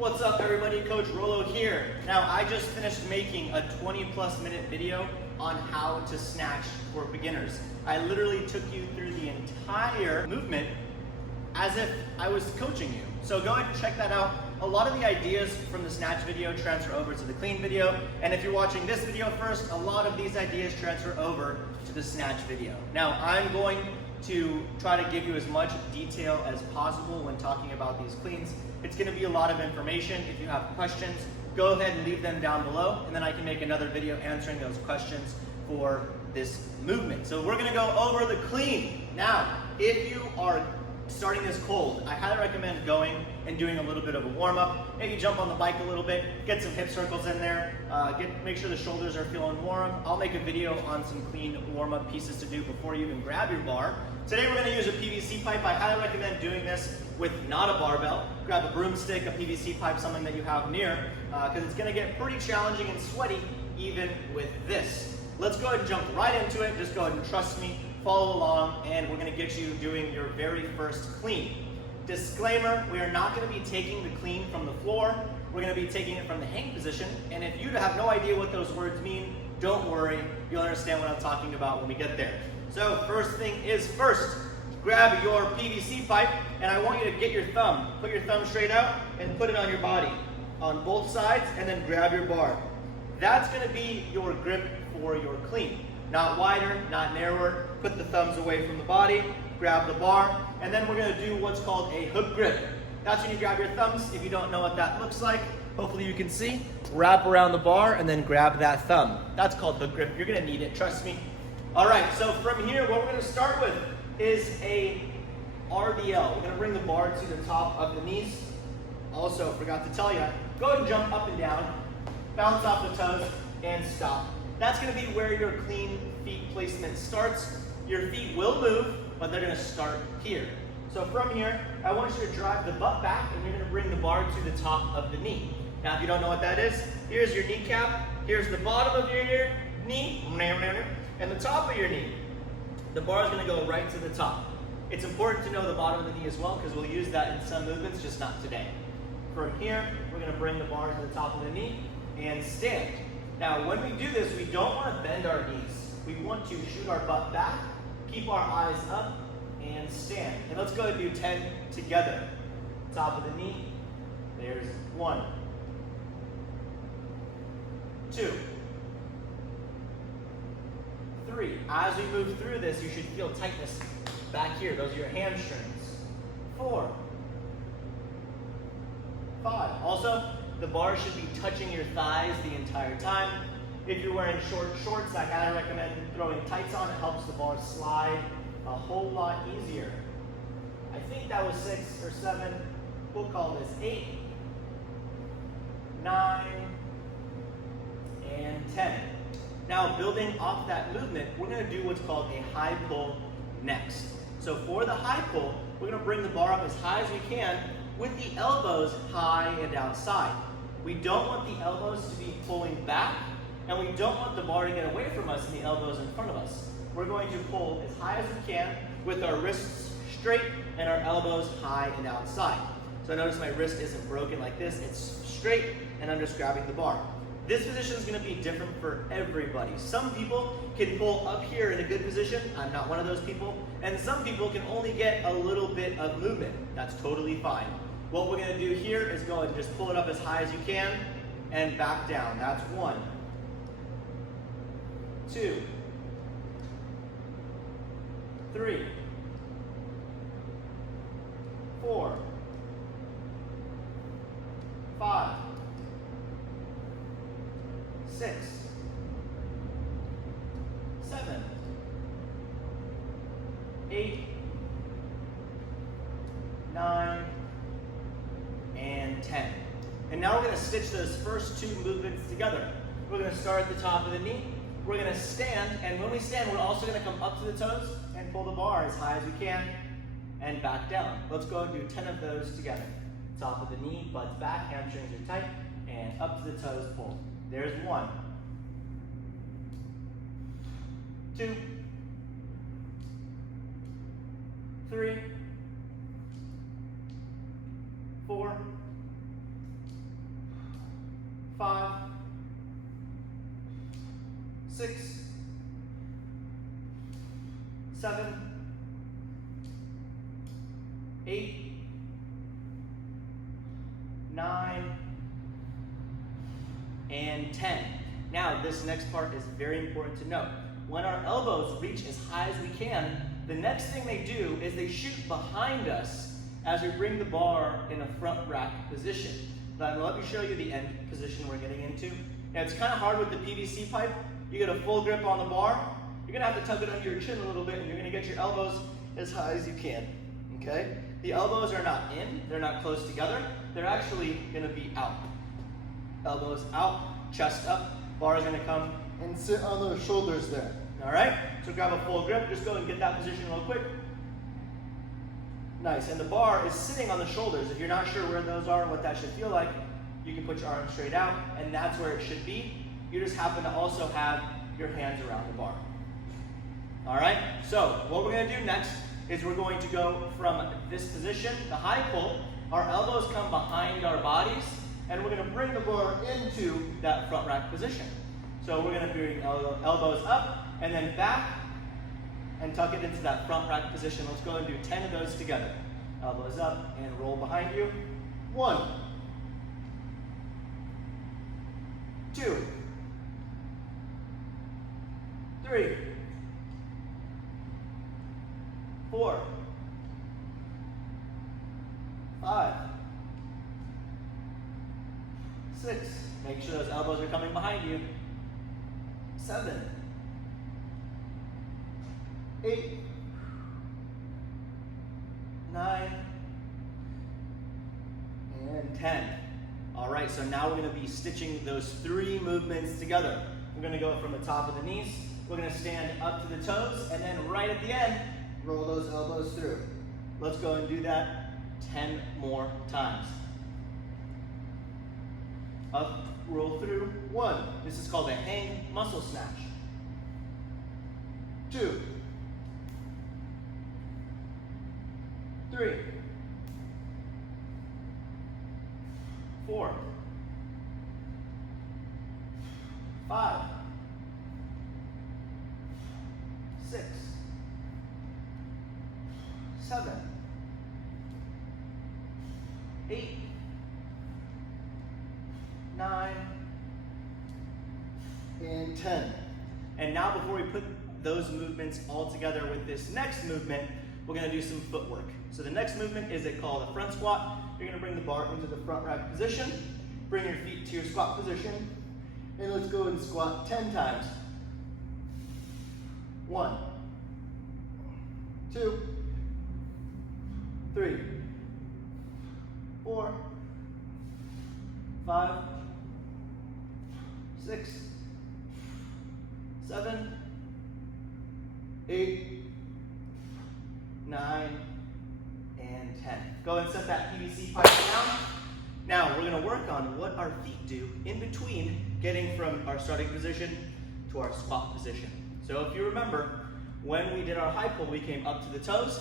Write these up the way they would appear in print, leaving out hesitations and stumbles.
What's up everybody, Coach Rolo here. Now I just finished making a 20+ minute video on how to snatch for beginners. I literally took you through the entire movement as if I was coaching you. So go ahead and check that out. A lot of the ideas from the snatch video transfer over to the clean video. And if you're watching this video first, a lot of these ideas transfer over to the snatch video. Now I'm going to try to give you as much detail as possible when talking about these cleans. It's going to be a lot of information. If you have questions, go ahead and leave them down below, and then I can make another video answering those questions for this movement. So we're going to go over the clean. Now, if you are starting this cold, I highly recommend going and doing a little bit of a warm-up. Maybe jump on the bike a little bit, get some hip circles in there, make sure the shoulders are feeling warm. I'll make a video on some clean warm-up pieces to do before you even grab your bar. Today we're going to use a PVC pipe. I highly recommend doing this with not a barbell. Grab a broomstick, a PVC pipe, something that you have near, because it's going to get pretty challenging and sweaty even with this. Let's go ahead and jump right into it. Just go ahead and trust me, follow along, and we're going to get you doing your very first clean. Disclaimer, we are not going to be taking the clean from the floor. We're going to be taking it from the hang position, and if you have no idea what those words mean, don't worry, you'll understand what I'm talking about when we get there. So first thing is first, grab your PVC pipe, and I want you to get your thumb. Put your thumb straight out and put it on your body on both sides, and then grab your bar. That's going to be your grip for your clean. Not wider, not narrower. Put the thumbs away from the body, grab the bar, and then we're going to do what's called a hook grip. That's when you grab your thumbs. If you don't know what that looks like, hopefully you can see. Wrap around the bar and then grab that thumb. That's called hook grip. You're going to need it, trust me. All right, so from here, what we're going to start with is a RDL. We're going to bring the bar to the top of the knees. Also, forgot to tell you, go ahead and jump up and down, bounce off the toes, and stop. That's going to be where your clean feet placement starts. Your feet will move, but they're going to start here. So from here, I want you to drive the butt back, and you're going to bring the bar to the top of the knee. Now, if you don't know what that is, here's your kneecap, here's the bottom of your knee, and the top of your knee. The bar is going to go right to the top. It's important to know the bottom of the knee as well, because we'll use that in some movements, just not today. From here, we're going to bring the bar to the top of the knee and stand. Now, when we do this, we don't want to bend our knees. We want to shoot our butt back, keep our eyes up, and stand. And let's go ahead and do 10 together. Top of the knee. There's 1, 2, 3. As we move through this, you should feel tightness back here. Those are your hamstrings. 4, 5. Also, the bar should be touching your thighs the entire time. If you're wearing short shorts, I highly recommend throwing tights on. It helps the bar slide a whole lot easier. I think that was 6 or 7. We'll call this 8, 9, and 10. Now, building off that movement, we're going to do what's called a high pull next. So for the high pull, we're going to bring the bar up as high as we can with the elbows high and outside. We don't want the elbows to be pulling back, and we don't want the bar to get away from us and the elbows in front of us. We're going to pull as high as we can with our wrists straight and our elbows high and outside. So notice my wrist isn't broken like this, it's straight, and I'm just grabbing the bar. This position is going to be different for everybody. Some people can pull up here in a good position. I'm not one of those people. And some people can only get a little bit of movement. That's totally fine. What we're going to do here is go ahead and just pull it up as high as you can and back down. That's 1, 2, 3, 4, 5, 6, 7, 8, 9, and 10. And now we're going to stitch those first 2 movements together. We're going to start at the top of the knee. We're going to stand, and when we stand, we're also going to come up to the toes and pull the bar as high as we can and back down. Let's go and do 10 of those together. Top of the knee, butts back, hamstrings are tight, and up to the toes, pull. There's 1, 2, 3, 4, 5, 6, 7, 8, 9, and 10. Now, this next part is very important to note. When our elbows reach as high as we can, the next thing they do is they shoot behind us as we bring the bar in a front rack position. Now, let me show you the end position we're getting into. Now, it's kind of hard with the PVC pipe. You get a full grip on the bar. You're gonna have to tug it under your chin a little bit, and you're gonna get your elbows as high as you can, okay? The elbows are not in, they're not close together. They're actually gonna be out. Elbows out, chest up, bar is gonna come and sit on the shoulders there. All right, so grab a full grip, just go and get that position real quick. Nice, and the bar is sitting on the shoulders. If you're not sure where those are, what that should feel like, you can put your arms straight out, and that's where it should be. You just happen to also have your hands around the bar. All right, so what we're gonna do next is we're going to go from this position, the high pull, our elbows come behind our bodies, and we're gonna bring the bar into that front rack position. So we're gonna bring elbows up and then back and tuck it into that front rack position. Let's go and do 10 of those together. Elbows up and roll behind you. 1, 2, 3, 4, 5, 6. Make sure those elbows are coming behind you. 7, 8, 9, and 10. All right, so now we're gonna be stitching those 3 movements together. We're gonna go from the top of the knees, we're gonna stand up to the toes, and then right at the end, roll those elbows through. Let's go and do that 10 more times. Up, roll through, 1. This is called a hang muscle snatch. 2, 3, 4, 5, 6, 7, 8, 9, and 10. And now before we put those movements all together with this next movement, we're gonna do some footwork. So the next movement is called a front squat. You're gonna bring the bar into the front rack position, bring your feet to your squat position, and let's go and squat 10 times. 1, 2, 3, 4, 5, 6, 7, 8, 9, and 10. Go ahead and set that PVC pipe down. Now we're going to work on what our feet do in between getting from our starting position to our squat position. So if you remember, when we did our high pull, we came up to the toes.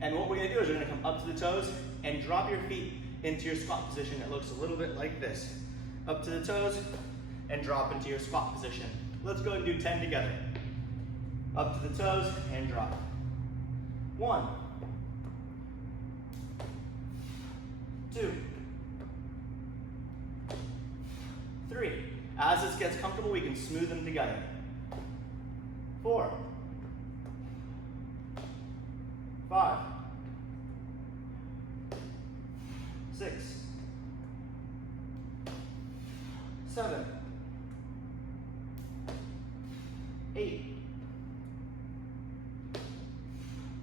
And what we're going to do is we're going to come up to the toes and drop your feet into your squat position. It looks a little bit like this. Up to the toes and drop into your squat position. Let's go and do 10 together. Up to the toes and drop. 1, 2, 3. As this gets comfortable, we can smooth them together. 4, 5, 6, 7, 8,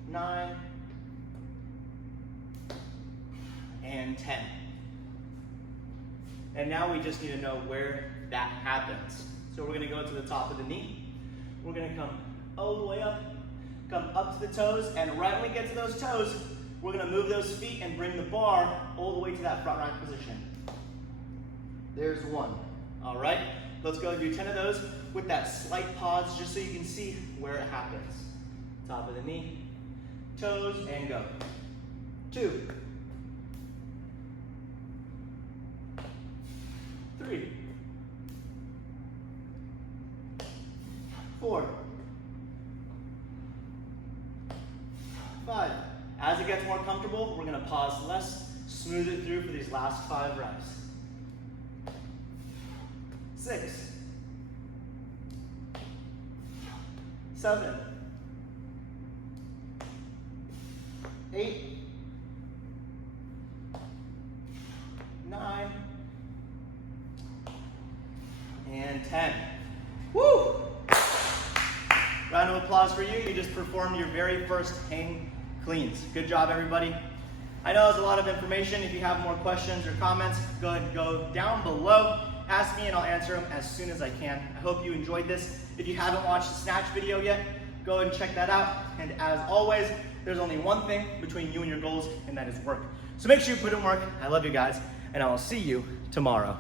9, and 10. And now we just need to know where that happens. So we're going to go to the top of the knee. We're going to come all the way up, come up to the toes, and right when we get to those toes, we're going to move those feet and bring the bar all the way to that front rack position. There's 1. All right, let's go and do 10 of those with that slight pause just so you can see where it happens. Top of the knee, toes, and go. 2, 3, 4, 5. As it gets more comfortable, we're gonna pause less, smooth it through for these last 5 reps. 6, 7, 8, 9, and 10. Woo! Round of applause for you. You just performed your very first hang cleans. Good job, everybody. I know it's a lot of information. If you have more questions or comments, go ahead and go down below. Ask me and I'll answer them as soon as I can. I hope you enjoyed this. If you haven't watched the snatch video yet, go ahead and check that out. And as always, there's only one thing between you and your goals, and that is work. So make sure you put in work. I love you guys, and I will see you tomorrow.